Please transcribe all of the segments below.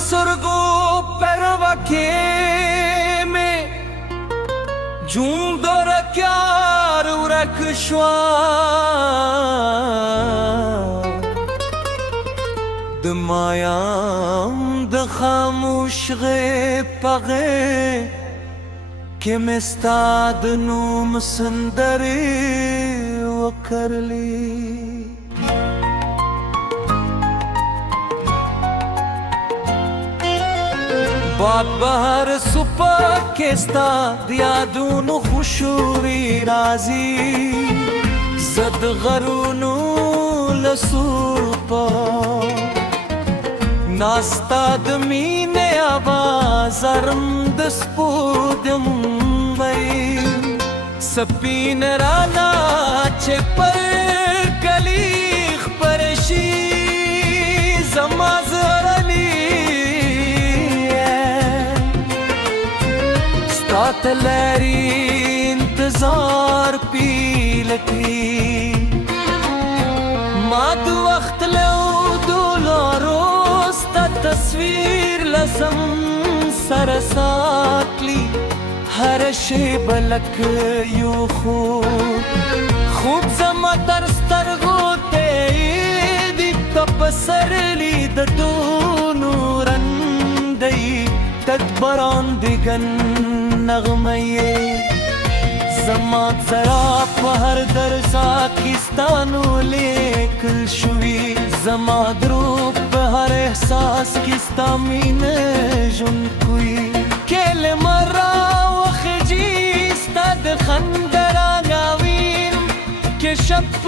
सुरगो परवके में जूंदर क्यार रखश्वा दमायाम द खामोश गे पगे के मिस्ताद नूम सुंदरी वो कर ली बात बहर सुपा केस्ता दिया दूनु खुशूरी राजी जद गरूनु लसूपा नास्ता दमीने आवाज़रम दस्पूदम वई सपीन राना चे पर कलीख परशी जमाज तलरी इंतजार पीलती माद वक्त लो दुलारोस ता तस्वीर लसम सरसातली हर शे बलक यू खूब जमा तरस्तर गोते दी तपसरली दतूनु रंदई तदबरान दिगन नगमये समात जराप हर दरसा किस्तानु लेकल शुवी जमात रूप हर एहसास किस्ता मीन जुन कुई केल मरा वखजीस्तद खंदरा गावीन के शप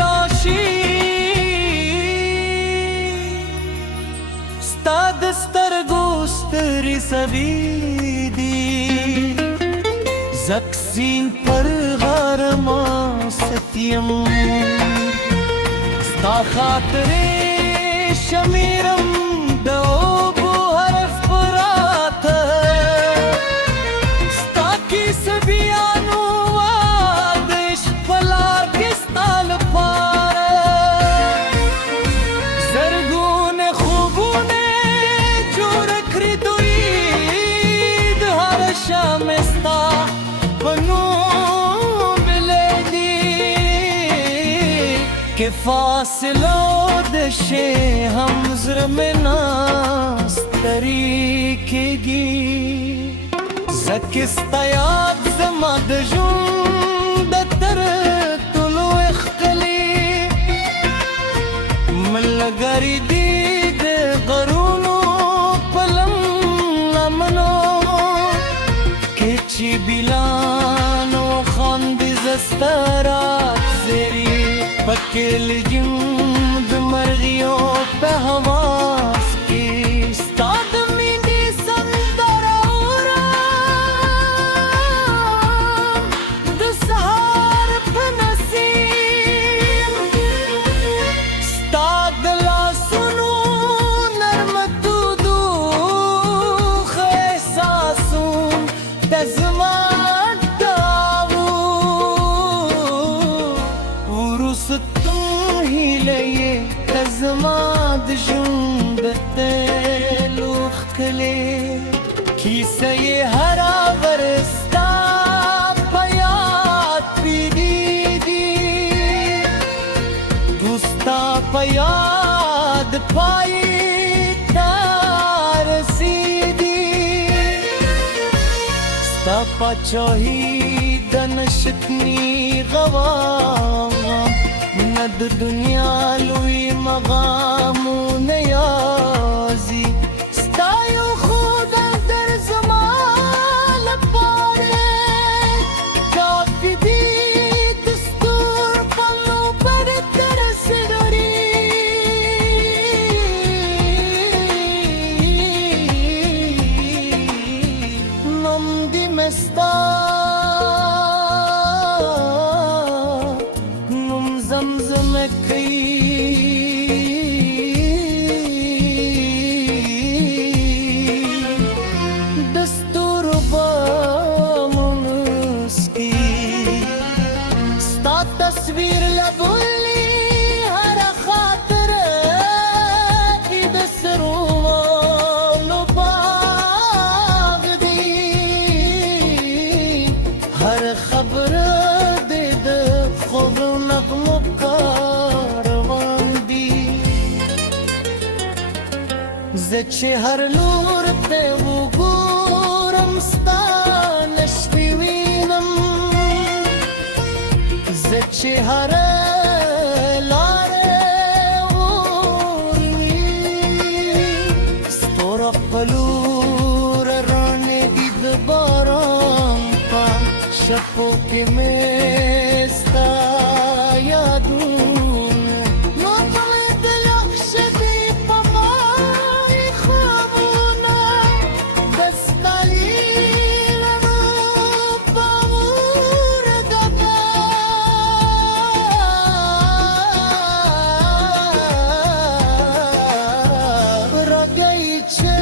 राशी stad stargustri savidi zaksin par gharma satyam sta khatre shamiram dobu harf parat sta ki sabianu wadish palar kistal par zargun khubun شامستا بنو بلادي के फासलों दशे हम ज़रमना तरीके गी ज़किस्तायात ज़माद जुंद तर तुलो इख्तली मलगरी दीद गरूनो पलम लमनो केची बिलानो खांदी ज़स्तारात ज़री पकेल जिंद मर्गियों पे हवास की स्ताद मिनी संदरारा दसहार फनसीम स्ताद ला सुनो नरमतू दू खैसासून तज़मा زماد جنبته لوخکلی کیسه هرا ورستا پیاد بیدیدی دوستا پیاد پایی ترسیدی ستا پاچاهی دنشتنی غوام ند دنیا لوی مقامو نیازی ستایو خود در زمان پاره کافی دی دستور پلو پر درس داری نم دی مستا زمزم کی دستور بامنسکی ستا تصویر لبولی هر خاطر کی دسروان زړه دې د خوب نغمو کاروان دی زه چې هر لور ته وګورم ستا نشوې وینم زه چې هر لاره وویني ستوره په لور رانږدي د باران په شپو کې مې ستا یادونه ماته د یخ شپې په مای خوبونه د سکالي رڼا په ورګه رګی چې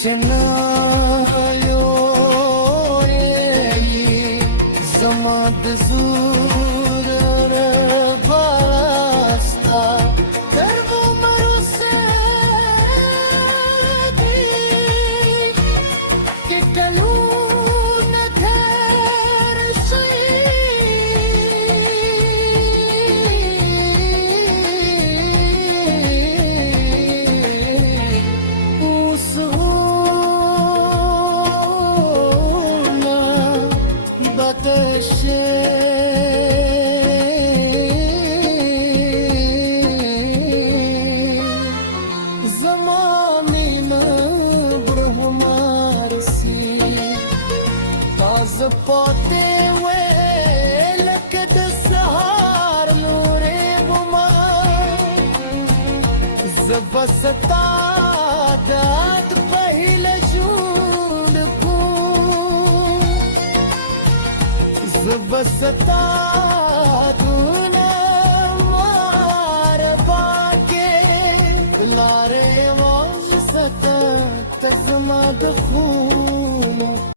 چنا زما د زور رباستا تر عمر سدی که کلونه تر شي پاتې وې لکه د سهار لورې بما زه به ستا داد په هیله ژوند کوم زه به ستا دونه مار باګې لارې واز ستا ته زما د خون